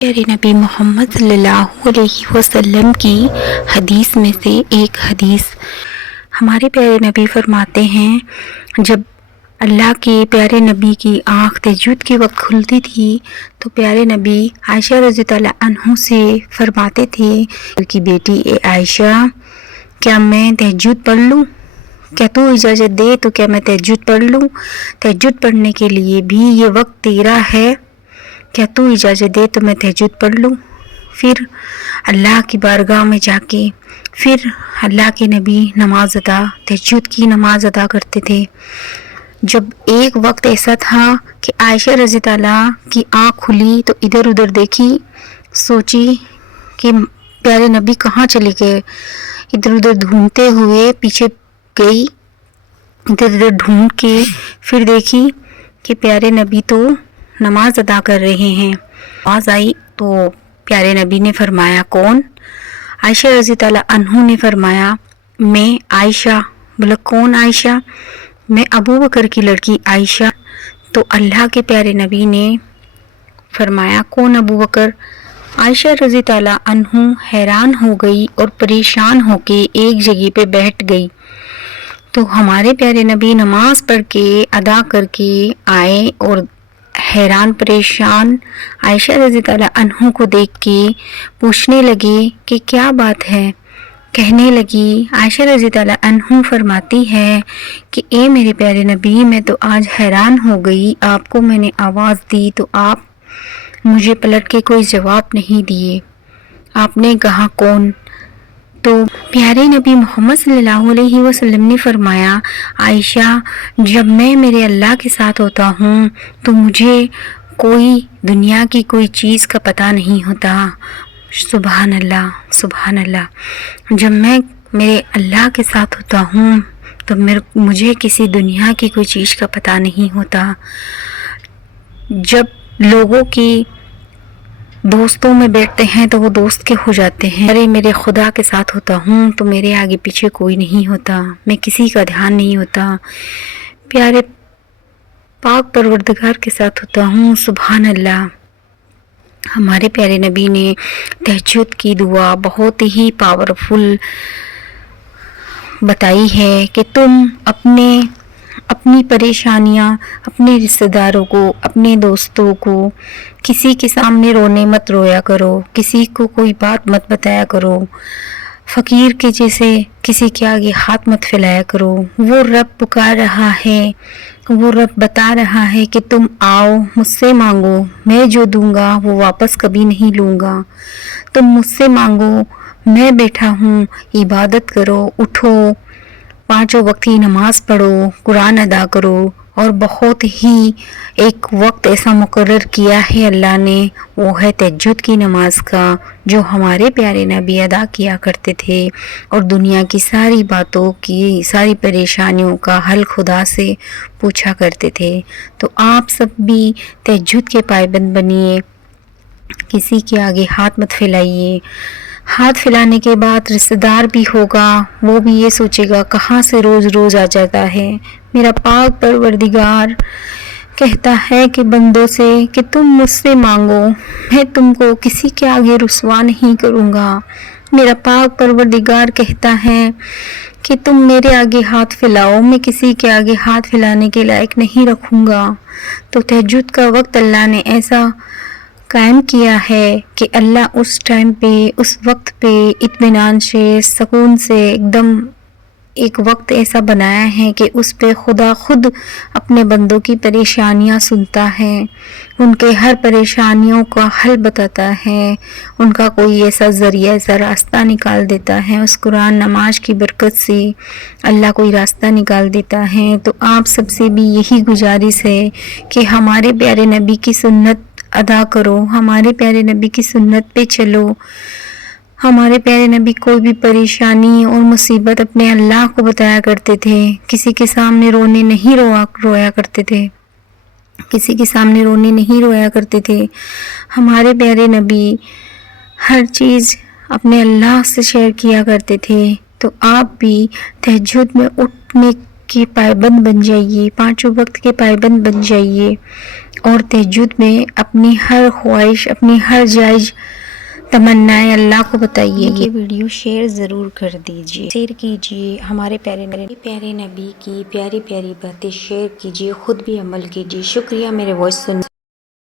پیارے نبی محمد صلی اللہ علیہ وسلم کی حدیث میں سے ایک حدیث ہمارے پیارے نبی فرماتے ہیں، جب اللہ کے پیارے نبی کی آنکھ تہجد کے وقت کھلتی تھی تو پیارے نبی عائشہ رضی اللہ عنہ سے فرماتے تھے کہ بیٹی اے عائشہ، کیا میں تہجد پڑھ لوں؟ کیا تو اجازت دے تو کیا میں تہجد پڑھ لوں؟ تہجد پڑھنے کے لیے بھی یہ وقت تیرا ہے، کیا تو اجازت دے تو میں تہجد پڑھ لوں؟ پھر اللہ کی بارگاہ میں جا کے پھر اللہ کے نبی تہجد کی نماز ادا کرتے تھے۔ جب ایک وقت ایسا تھا کہ عائشہ رضی اللہ کی آنکھ کھلی تو ادھر ادھر دیکھی، سوچی کہ پیارے نبی کہاں چلے گئے، ادھر ادھر ڈھونڈتے ہوئے پیچھے گئی، ادھر ادھر ڈھونڈ کے پھر دیکھی کہ پیارے نبی تو نماز ادا کر رہے ہیں۔ آواز آئی تو پیارے نبی نے فرمایا کون؟ عائشہ رضی اللہ عنہ نے فرمایا میں عائشہ۔ بولا کون عائشہ؟ میں ابو بکر کی لڑکی عائشہ۔ تو اللہ کے پیارے نبی نے فرمایا کون ابو بکر؟ عائشہ رضی اللہ عنہ حیران ہو گئی اور پریشان ہو کے ایک جگہ پہ بیٹھ گئی۔ تو ہمارے پیارے نبی نماز پڑھ کے ادا کر کے آئے اور حیران پریشان عائشہ رضی اللہ عنہ کو دیکھ کے پوچھنے لگے کہ کیا بات ہے؟ کہنے لگی، عائشہ رضی اللہ عنہ فرماتی ہے کہ اے میرے پیارے نبی، میں تو آج حیران ہو گئی، آپ کو میں نے آواز دی تو آپ مجھے پلٹ کے کوئی جواب نہیں دیے، آپ نے کہا کون؟ تو پیارے نبی محمد صلی اللہ علیہ وسلم نے فرمایا عائشہ، جب میں میرے اللہ کے ساتھ ہوتا ہوں تو مجھے کوئی دنیا کی کوئی چیز کا پتہ نہیں ہوتا۔ سبحان اللہ، سبحان اللہ۔ جب میں میرے اللہ کے ساتھ ہوتا ہوں تو مجھے کسی دنیا کی کوئی چیز کا پتہ نہیں ہوتا۔ جب لوگوں کی دوستوں میں بیٹھتے ہیں تو وہ دوست کے ہو جاتے ہیں، ارے میرے خدا کے ساتھ ہوتا ہوں تو میرے آگے پیچھے کوئی نہیں ہوتا، میں کسی کا دھیان نہیں ہوتا، پیارے پاک پروردگار کے ساتھ ہوتا ہوں۔ سبحان اللہ۔ ہمارے پیارے نبی نے تہجد کی دعا بہت ہی پاورفل بتائی ہے کہ تم اپنی پریشانیاں اپنے رشتہ داروں کو، اپنے دوستوں کو کسی کے سامنے رونے مت رویا کرو، کسی کو کوئی بات مت بتایا کرو، فقیر کے جیسے کسی کے آگے ہاتھ مت پھیلایا کرو۔ وہ رب پکار رہا ہے، وہ رب بتا رہا ہے کہ تم آؤ مجھ سے مانگو، میں جو دوں گا وہ واپس کبھی نہیں لوں گا، تم مجھ سے مانگو، میں بیٹھا ہوں، عبادت کرو، اٹھو، 5 وقت کی نماز پڑھو، قرآن ادا کرو، اور بہت ہی ایک وقت ایسا مقرر کیا ہے اللہ نے، وہ ہے تہجد کی نماز کا، جو ہمارے پیارے نبی ادا کیا کرتے تھے اور دنیا کی ساری باتوں کی، ساری پریشانیوں کا حل خدا سے پوچھا کرتے تھے۔ تو آپ سب بھی تہجد کے پابند بنیے، کسی کے آگے ہاتھ مت پھیلائیے۔ ہاتھ پھیلانے کے بعد رشتہ دار بھی ہوگا، وہ بھی یہ سوچے گا کہاں سے روز روز آ جاتا ہے۔ میرا پاک پروردگار کہتا ہے کہ بندوں سے کہ تم مجھ سے مانگو، میں تم کو کسی کے آگے رسوا نہیں کروں گا۔ میرا پاک پروردگار کہتا ہے کہ تم میرے آگے ہاتھ پھیلاؤ، میں کسی کے آگے ہاتھ پھیلانے کے لائق نہیں رکھوں گا۔ تو تہجد کا وقت اللہ نے ایسا قائم کیا ہے کہ اللہ اس ٹائم پہ، اس وقت پہ اطمینان سے، سکون سے ایک دم ایک وقت ایسا بنایا ہے کہ اس پہ خدا خود اپنے بندوں کی پریشانیاں سنتا ہے، ان کے ہر پریشانیوں کا حل بتاتا ہے، ان کا کوئی ایسا ذریعہ، ایسا راستہ نکال دیتا ہے۔ اس قرآن نماز کی برکت سے اللہ کوئی راستہ نکال دیتا ہے۔ تو آپ سب سے بھی یہی گزارش ہے کہ ہمارے پیارے نبی کی سنت ادا کرو، ہمارے پیارے نبی کی سنت پہ چلو۔ ہمارے پیارے نبی کوئی بھی پریشانی اور مصیبت اپنے اللہ کو بتایا کرتے تھے، کسی کے سامنے رونے نہیں رویا کرتے تھے، کسی کے سامنے رونے نہیں رویا کرتے تھے۔ ہمارے پیارے نبی ہر چیز اپنے اللہ سے شیئر کیا کرتے تھے۔ تو آپ بھی تہجد میں اٹھنے کے پابند بن جائیے، 5 وقت کے پابند بن جائیے، اور تہجد میں اپنی ہر خواہش، اپنی ہر جائز تمنائیں اللہ کو بتائیے. یہ ویڈیو شیئر ضرور کر دیجیے، شیئر کیجیے، ہمارے پیارے نبی کی پیاری پیاری باتیں شیئر کیجیے، خود بھی عمل کیجیے. شکریہ میرے وائس سن